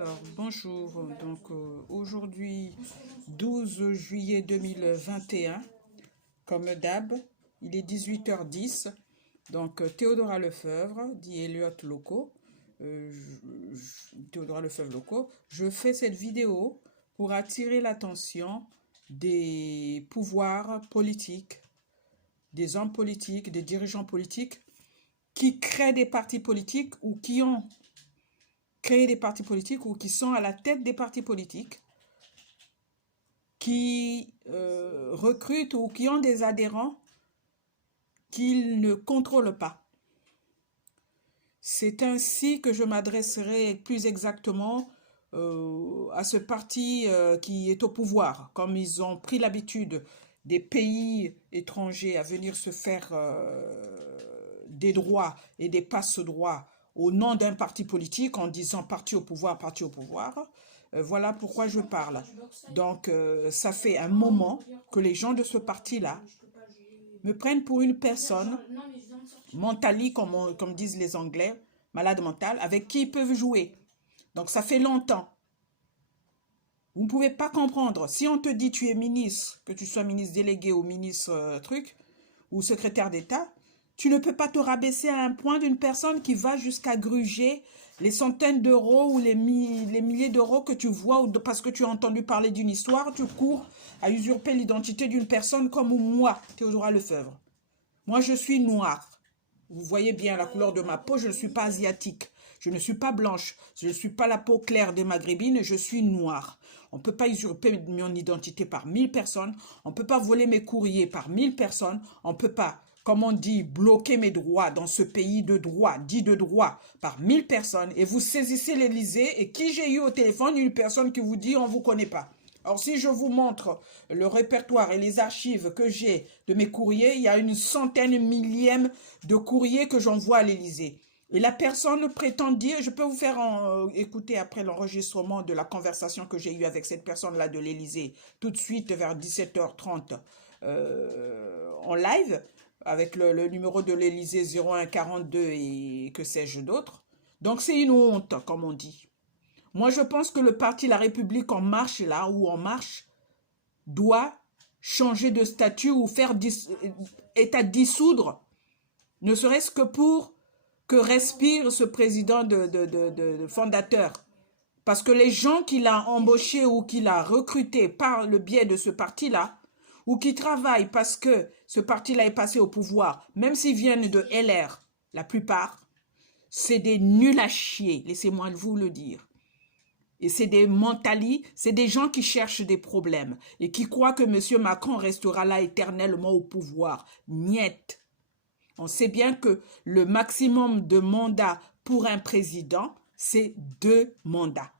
Alors, bonjour. Donc, aujourd'hui, 12 juillet 2021, comme d'hab, il est 18h10. Donc, Théodora Lefebvre, dit Elliot Loco, Théodora Lefebvre Loco, je fais cette vidéo pour attirer l'attention des pouvoirs politiques, des hommes politiques, des dirigeants politiques qui créent des partis politiques ou qui ont créé des partis politiques ou qui sont à la tête des partis politiques, qui recrutent ou qui ont des adhérents qu'ils ne contrôlent pas. C'est ainsi que je m'adresserai plus exactement à ce parti qui est au pouvoir, comme ils ont pris l'habitude des pays étrangers à venir se faire des droits et des passe-droits au nom d'un parti politique en disant parti au pouvoir, parti au pouvoir. Voilà pourquoi je parle. Donc, ça fait un moment que les gens de ce parti-là me prennent pour une personne mentally, comme disent les Anglais, malade mentale, avec qui ils peuvent jouer. Donc, ça fait longtemps. Vous ne pouvez pas comprendre. Si on te dit tu es ministre, que tu sois ministre délégué ou ministre truc, ou secrétaire d'État, tu ne peux pas te rabaisser à un point d'une personne qui va jusqu'à gruger les centaines d'euros ou les milliers d'euros que tu vois parce que tu as entendu parler d'une histoire, tu cours à usurper l'identité d'une personne comme moi, Théodora Lefebvre. Moi, je suis noire. Vous voyez bien la couleur de ma peau, je ne suis pas asiatique. Je ne suis pas blanche. Je ne suis pas la peau claire des maghrébines, je suis noire. On ne peut pas usurper mon identité par 1000 personnes. On ne peut pas voler mes courriers par 1000 personnes. On ne peut pas, comme on dit, bloquer mes droits dans ce pays de droit, dit de droit, par 1000 personnes. Et vous saisissez l'Élysée et qui j'ai eu au téléphone, une personne qui vous dit on ne vous connaît pas. Alors, si je vous montre le répertoire et les archives que j'ai de mes courriers, il y a une centaine millième de courriers que j'envoie à l'Élysée. Et la personne prétend dire, je peux vous faire écouter après l'enregistrement de la conversation que j'ai eue avec cette personne-là de l'Élysée, tout de suite vers 17h30 en live, avec le numéro de l'Élysée 0142 et que sais-je d'autre. Donc, c'est une honte, comme on dit. Moi, je pense que le parti La République En Marche, là où En Marche, doit changer de statut ou faire état dissoudre, ne serait-ce que pour que respire ce président de fondateur. Parce que les gens qu'il a embauchés ou qu'il a recrutés par le biais de ce parti-là, ou qui travaillent parce que ce parti-là est passé au pouvoir, même s'ils viennent de LR, la plupart, c'est des nuls à chier, laissez-moi vous le dire. Et c'est des mentalistes, c'est des gens qui cherchent des problèmes et qui croient que M. Macron restera là éternellement au pouvoir. Niet. On sait bien que le maximum de mandats pour un président, c'est 2 mandats.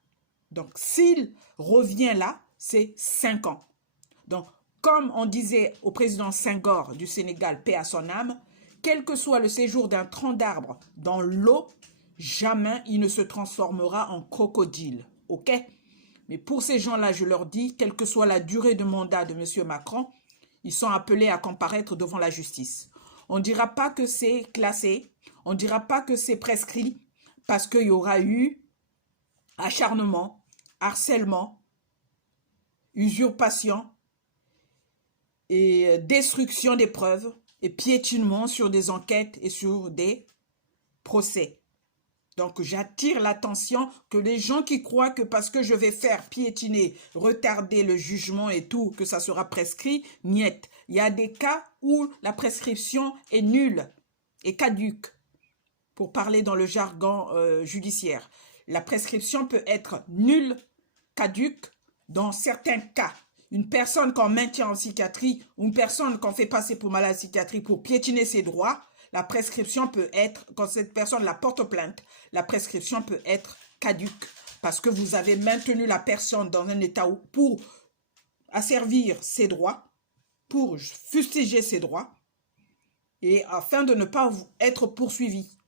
Donc, s'il revient là, c'est 5 ans. Donc, comme on disait au président Senghor du Sénégal, paix à son âme, quel que soit le séjour d'un tronc d'arbre dans l'eau, jamais il ne se transformera en crocodile. OK? Mais pour ces gens-là, je leur dis, quelle que soit la durée de mandat de M. Macron, ils sont appelés à comparaître devant la justice. On ne dira pas que c'est classé, on ne dira pas que c'est prescrit, parce qu'il y aura eu acharnement, harcèlement, usurpation et destruction des preuves et piétinement sur des enquêtes et sur des procès. Donc, j'attire l'attention que les gens qui croient que parce que je vais faire piétiner, retarder le jugement et tout, que ça sera prescrit, niet. Il y a des cas où la prescription est nulle et caduque, pour parler dans le jargon judiciaire. La prescription peut être nulle, caduque, dans certains cas. Une personne qu'on maintient en psychiatrie, ou une personne qu'on fait passer pour malade psychiatrique pour piétiner ses droits, la prescription peut être, quand cette personne la porte plainte, la prescription peut être caduque parce que vous avez maintenu la personne dans un état pour asservir ses droits, pour fustiger ses droits et afin de ne pas être poursuivi.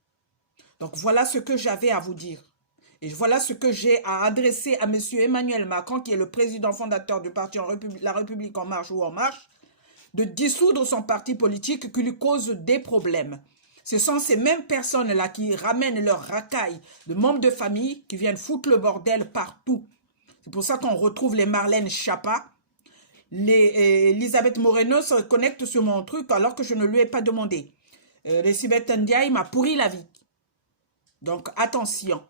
Donc voilà ce que j'avais à vous dire. Et voilà ce que j'ai à adresser à M. Emmanuel Macron, qui est le président fondateur du parti La République En Marche ou En Marche, de dissoudre son parti politique qui lui cause des problèmes. Ce sont ces mêmes personnes-là qui ramènent leurs racailles de membres de famille qui viennent foutre le bordel partout. C'est pour ça qu'on retrouve les Marlène Schiappa. Elisabeth Moreno se connecte sur mon truc alors que je ne lui ai pas demandé. Elisabeth Ndiaye m'a pourri la vie. Donc attention.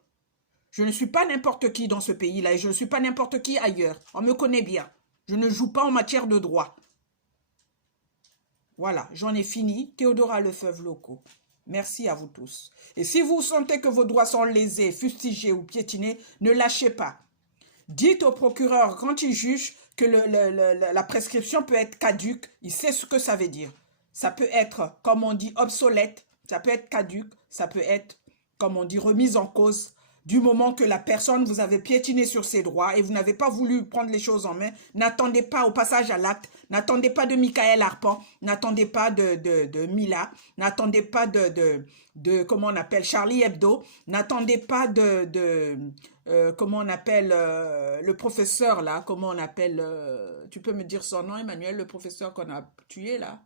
Je ne suis pas n'importe qui dans ce pays-là et je ne suis pas n'importe qui ailleurs. On me connaît bien. Je ne joue pas en matière de droit. Voilà, j'en ai fini. Théodora Lefebvre Loco. Merci à vous tous. Et si vous sentez que vos droits sont lésés, fustigés ou piétinés, ne lâchez pas. Dites au procureur, quand il juge, que la prescription peut être caduque. Il sait ce que ça veut dire. Ça peut être, comme on dit, obsolète. Ça peut être caduque. Ça peut être, comme on dit, remise en cause. Du moment que la personne, vous avez piétiné sur ses droits et vous n'avez pas voulu prendre les choses en main, n'attendez pas au passage à l'acte, n'attendez pas de Michael Harpin, n'attendez pas de Mila, n'attendez pas de comment on appelle, Charlie Hebdo, n'attendez pas comment on appelle, le professeur là, comment on appelle, tu peux me dire son nom, Emmanuel, le professeur qu'on a tué là?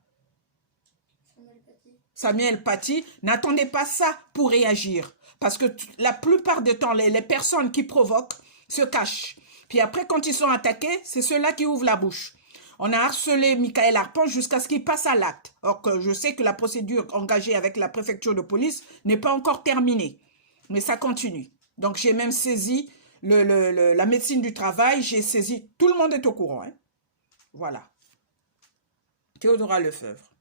Samuel Paty, n'attendez pas ça pour réagir. Parce que la plupart du temps, les personnes qui provoquent se cachent. Puis après, quand ils sont attaqués, c'est ceux-là qui ouvrent la bouche. On a harcelé Michael Harpin jusqu'à ce qu'il passe à l'acte. Or que je sais que la procédure engagée avec la préfecture de police n'est pas encore terminée. Mais ça continue. Donc j'ai même saisi la médecine du travail, j'ai saisi... Tout le monde est au courant. Hein. Voilà. Théodora Lefebvre.